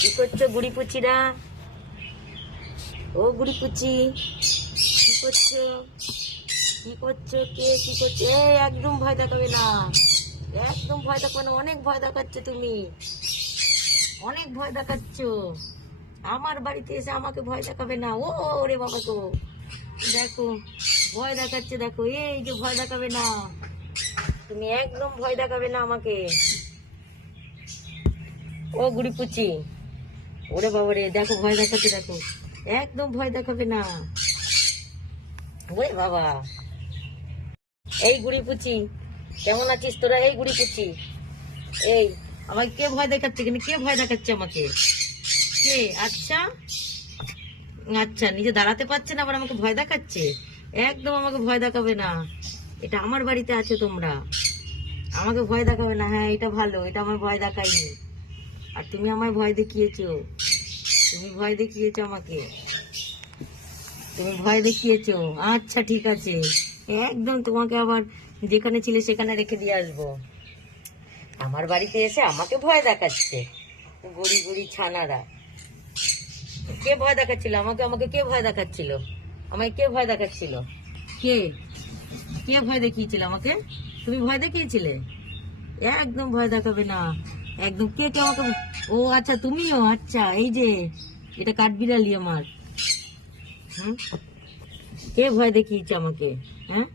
কি করছো গুড়ি পুচিরা? ও গুড়ি পুচি, কি করছো? কি করছো? কে কি করছো? একদম ভয় দেখাবে না, একদম ভয় দেখাবে না। অনেক ভয় দেখাচ্ছ তুমি, অনেক ভয় দেখাচ্ছ। আমার বাড়িতে এসে আমাকে ভয় দেখাবে না। ও রে বাবা গো, দেখো ভয় দেখাচ্ছে, দেখো এই যে ভয় দেখাবে না, তুমি একদম ভয় দেখাবে না আমাকে। ও গুড়ি পুচি, ওরে বাবা রে, দেখো ভয় দেখাচ্ছে, দেখো একদম ভয় দেখাবে না। ওরে বাবা, এই গুড়ি পুচি কেমন আছিস তোরা? এই গুড়ি পুচি, এই আমাকে কে ভয় দেখাচ্ছে? কিন্তু কে ভয় দেখাচ্ছে আমাকে? কে? আচ্ছা আচ্ছা, নিজে দাঁড়াতে পারছে না আবার আমাকে ভয় দেখাচ্ছে। একদম আমাকে ভয় দেখাবে না, এটা আমার বাড়িতে আছে তোমরা, আমাকে ভয় দেখাবে না। হ্যাঁ এটা ভালো, এটা আমার ভয় দেখায়নি। আর তুমি আমায় ভয় দেখিয়েছো, তুমি ভয় দেখিয়েছো আমাকে, তুমি ভয় দেখিয়েছো। আচ্ছা ঠিক আছে, একদম তোমাকে আবার যেখানে ছিলে সেখানে রেখে দিয়ে আসবো। আমার বাড়িতে এসে আমাকে ভয় দেখাচ্ছে গড়ি গড়ি ছানারা। কে ভয় দেখাচ্ছিল আমাকে? আমাকে কে ভয় দেখাচ্ছিল? আমায় কে ভয় দেখাচ্ছিল? কে? কে ভয় দেখিয়েছিল আমাকে? তুমি ভয় দেখিয়েছিলে? একদম ভয় দেখাবে না, একদম। কে কে আমাকে? ও আচ্ছা তুমিও, আচ্ছা এই যে এটা কাঠবিড়ালি আমার। হুম, কে ভয় দেখিয়েছে আমাকে? হ্যাঁ,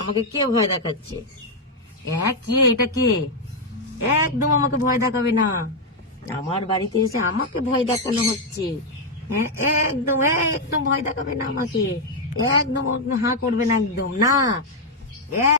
আমাকে কে ভয় দেখাচ্ছে? হ্যাঁ কে? এটা কে? একদম আমাকে ভয় দেখাবে না, আমার বাড়িতে এসে আমাকে ভয় দেখানো হচ্ছে। হ্যাঁ একদম, একদম ভয় দেখাবে না আমাকে, একদম হাঁ করবে না, একদম না।